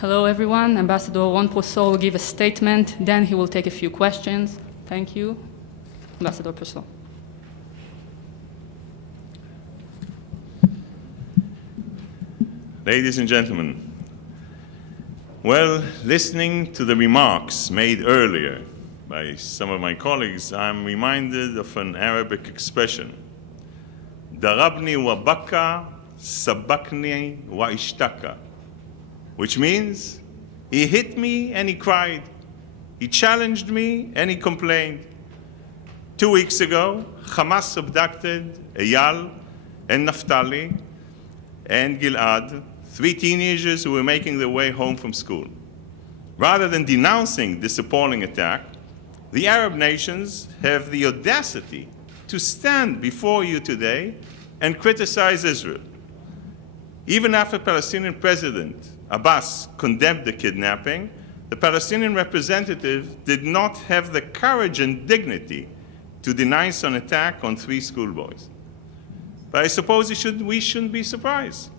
Hello, everyone. Ambassador Ron Posol will give a statement, then he will take a few questions. Thank you. Ambassador Posol. Ladies and gentlemen, well, listening to the remarks made earlier by some of my colleagues, I'm reminded of an Arabic expression, darabni wa baka, sabakni wa ishtaka, which means he hit me and he cried. He challenged me and he complained. 2 weeks ago, Hamas abducted Eyal and Naftali and Gilad, 3 teenagers who were making their way home from school. Rather than denouncing this appalling attack, the Arab nations have the audacity to stand before you today and criticize Israel. Even after Palestinian President Abbas condemned the kidnapping, the Palestinian representative did not have the courage and dignity to denounce an attack on 3 schoolboys. But I suppose we shouldn't be surprised.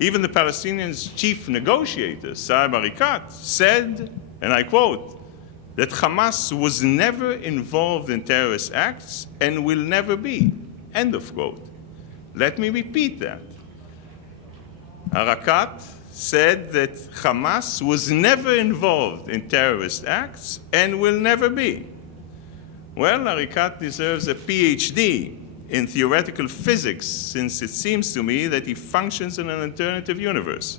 Even the Palestinians' chief negotiator, Saeb Arikat, said, and I quote, that Hamas was never involved in terrorist acts and will never be, end of quote. Let me repeat that. Arikat said that Hamas was never involved in terrorist acts and will never be. Well, Arikat deserves a PhD in theoretical physics, since it seems to me that he functions in an alternative universe.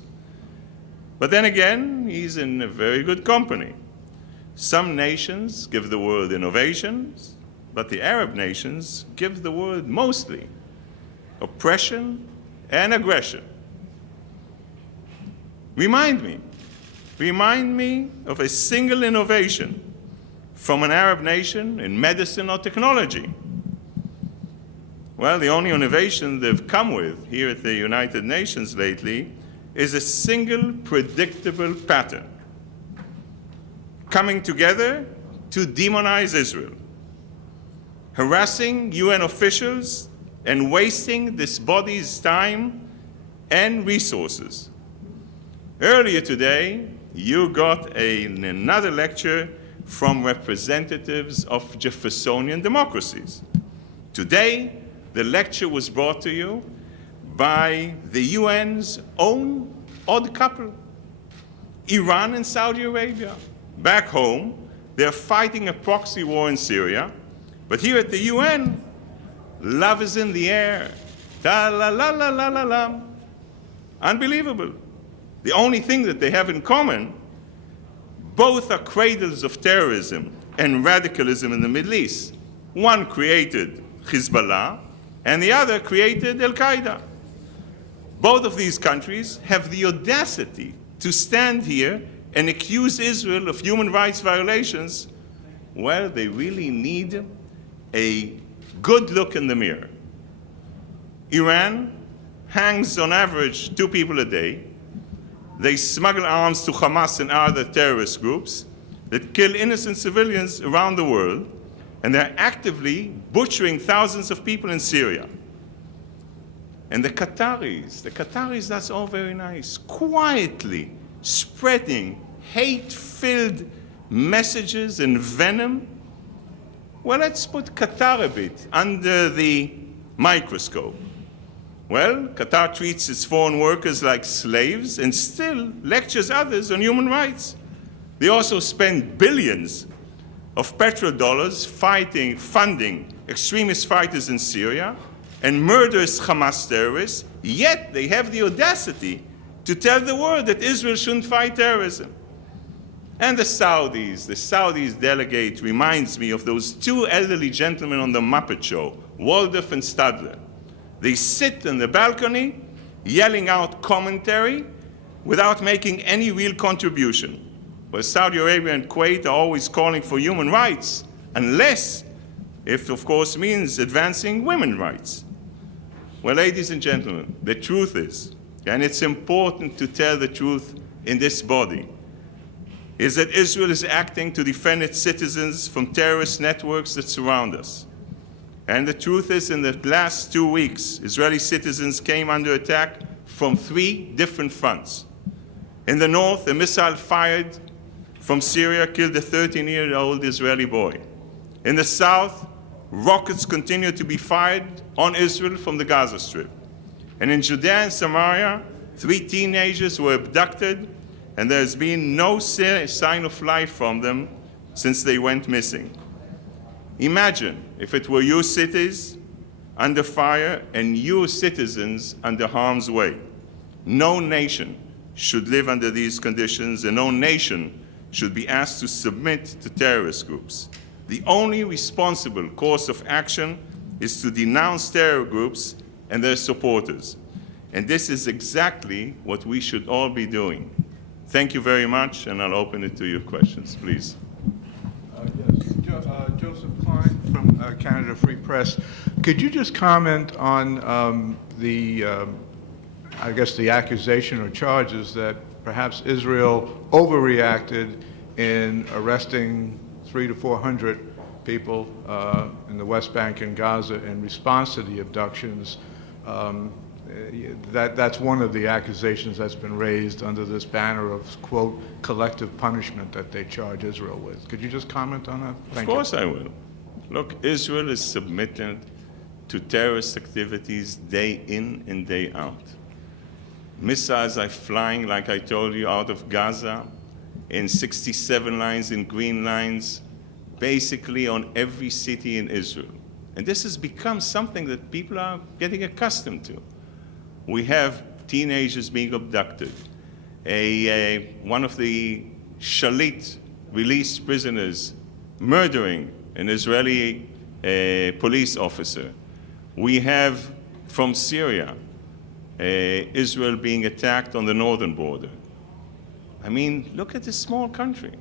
But then again, he's in a very good company. Some nations give the world innovations, but the Arab nations give the world mostly oppression and aggression. Remind me of a single innovation from an Arab nation in medicine or technology. Well, the only innovation they've come with here at the United Nations lately is a single predictable pattern, coming together to demonize Israel, harassing UN officials and wasting this body's time and resources. Earlier today, you got another lecture from representatives of Jeffersonian democracies. Today, the lecture was brought to you by the UN's own odd couple, Iran and Saudi Arabia. Back home, they're fighting a proxy war in Syria, but here at the UN, love is in the air. Ta-la-la-la-la-la-la. Unbelievable. The only thing that they have in common, both are cradles of terrorism and radicalism in the Middle East. One created Hezbollah, and the other created Al-Qaeda. Both of these countries have the audacity to stand here and accuse Israel of human rights violations. Well, they really need a good look in the mirror. Iran hangs on average 2 people a day. They smuggle arms to Hamas and other terrorist groups that kill innocent civilians around the world, and they're actively butchering thousands of people in Syria. And the Qataris, that's all very nice, quietly spreading hate-filled messages and venom. Well, let's put Qatar a bit under the microscope. Well, Qatar treats its foreign workers like slaves and still lectures others on human rights. They also spend billions of petrodollars funding extremist fighters in Syria and murderous Hamas terrorists, yet they have the audacity to tell the world that Israel shouldn't fight terrorism. And the Saudis delegate reminds me of those 2 elderly gentlemen on the Muppet Show, Waldorf and Stadler. They sit on the balcony yelling out commentary without making any real contribution. Well, Saudi Arabia and Kuwait are always calling for human rights, unless, if of course means advancing women's rights. Well, ladies and gentlemen, the truth is, and it's important to tell the truth in this body, is that Israel is acting to defend its citizens from terrorist networks that surround us. And the truth is, in the last 2 weeks, Israeli citizens came under attack from 3 different fronts. In the north, a missile fired from Syria killed a 13-year-old Israeli boy. In the south, rockets continue to be fired on Israel from the Gaza Strip. And in Judea and Samaria, 3 teenagers were abducted, and there has been no sign of life from them since they went missing. Imagine if it were your cities under fire and your citizens under harm's way. No nation should live under these conditions, and no nation should be asked to submit to terrorist groups. The only responsible course of action is to denounce terror groups and their supporters. And this is exactly what we should all be doing. Thank you very much, and I'll open it to your questions, please. Yes, Joseph Klein from Canada Free Press. Could you just comment on I guess the accusation or charges that perhaps Israel overreacted in arresting 300 to 400 people in the West Bank and Gaza in response to the abductions? That's one of the accusations that's been raised under this banner of, quote, collective punishment that they charge Israel with. Could you just comment on that? Thank you. Of course I will. Look, Israel is submitted to terrorist activities day in and day out. Missiles are flying, like I told you, out of Gaza in 67 lines, in green lines, basically on every city in Israel. And this has become something that people are getting accustomed to. We have teenagers being abducted. One of the Shalit released prisoners murdering an Israeli police officer. We have from Syria, Israel being attacked on the northern border. I mean, look at this small country.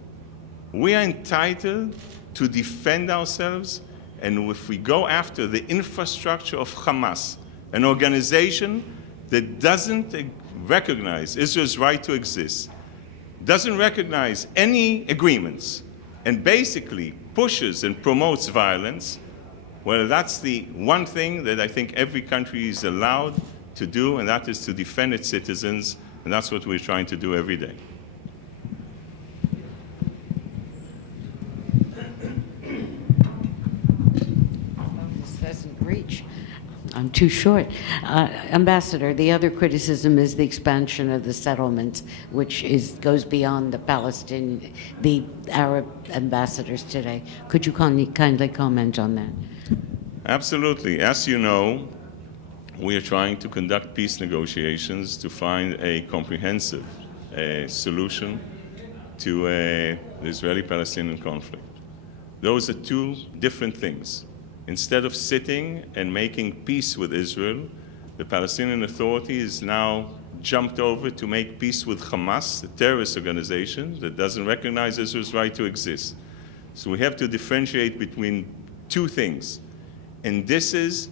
We are entitled to defend ourselves, and if we go after the infrastructure of Hamas, an organization that doesn't recognize Israel's right to exist, doesn't recognize any agreements, and basically pushes and promotes violence, well, that's the one thing that I think every country is allowed to do, and that is to defend its citizens, and that's what we're trying to do every day. This doesn't reach. I'm too short. Ambassador, the other criticism is the expansion of the settlements, which goes beyond the Arab ambassadors today. Could you kindly comment on that? Absolutely. As you know, we are trying to conduct peace negotiations to find a comprehensive solution to the Israeli-Palestinian conflict. Those are 2 different things. Instead of sitting and making peace with Israel, the Palestinian Authority is now jumped over to make peace with Hamas, the terrorist organization that doesn't recognize Israel's right to exist. So we have to differentiate between 2 things. And this is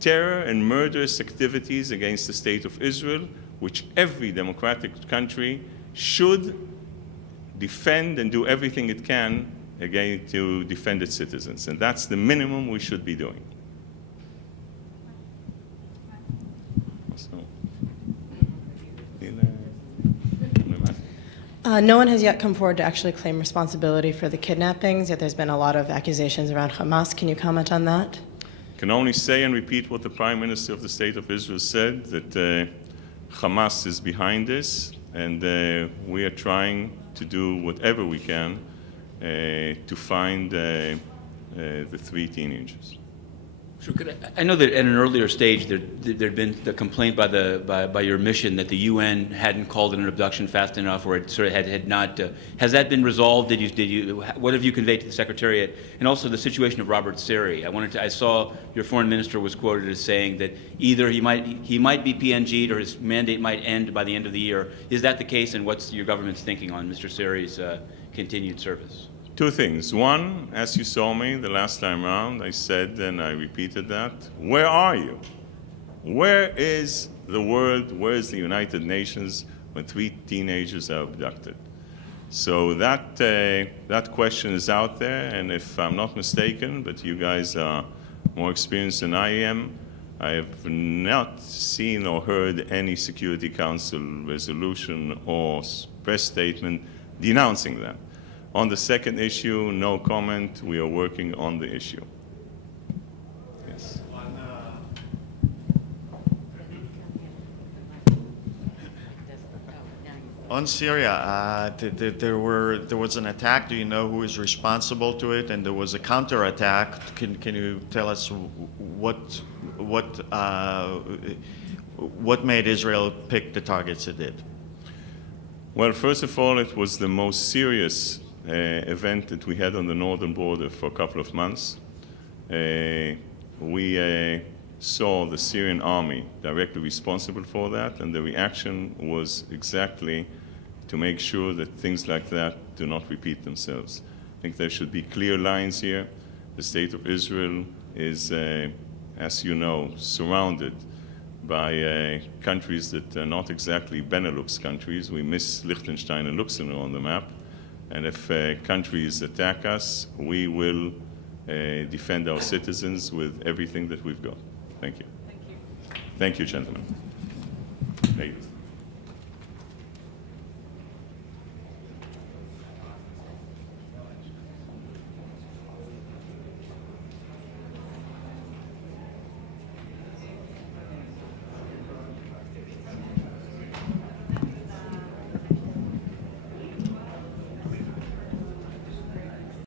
terror and murderous activities against the state of Israel, which every democratic country should defend and do everything it can again to defend its citizens. And that's the minimum we should be doing. No one has yet come forward to actually claim responsibility for the kidnappings, yet there's been a lot of accusations around Hamas. Can you comment on that? I can only say and repeat what the Prime Minister of the State of Israel said, that Hamas is behind this, and we are trying to do whatever we can to find the 3 teenagers. Sure. I know that at an earlier stage there'd been the complaint by your mission that the UN hadn't called it an abduction fast enough, or it sort of had not. Has that been resolved? Did you? What have you conveyed to the Secretariat? And also the situation of Robert Seri. I saw your foreign minister was quoted as saying that either he might be PNG'd or his mandate might end by the end of the year. Is that the case? And what's your government's thinking on Mr. Seri's continued service? 2 things. One, as you saw me the last time around, I said, and I repeated that, where are you? Where is the world, where is the United Nations when 3 teenagers are abducted? So that question is out there, and if I'm not mistaken, but you guys are more experienced than I am, I have not seen or heard any Security Council resolution or press statement denouncing that. On the second issue, no comment. We are working on the issue. Yes. On Syria, there was an attack. Do you know who is responsible to it? And there was a counterattack. Can you tell us what made Israel pick the targets it did? Well, first of all, it was the most serious event that we had on the northern border for a couple of months. We saw the Syrian army directly responsible for that, and the reaction was exactly to make sure that things like that do not repeat themselves. I think there should be clear lines here. The state of Israel is, as you know, surrounded by countries that are not exactly Benelux countries. We miss Liechtenstein and Luxembourg on the map. And if countries attack us, we will defend our citizens with everything that we've got. Thank you. Thank you, gentlemen. Ladies.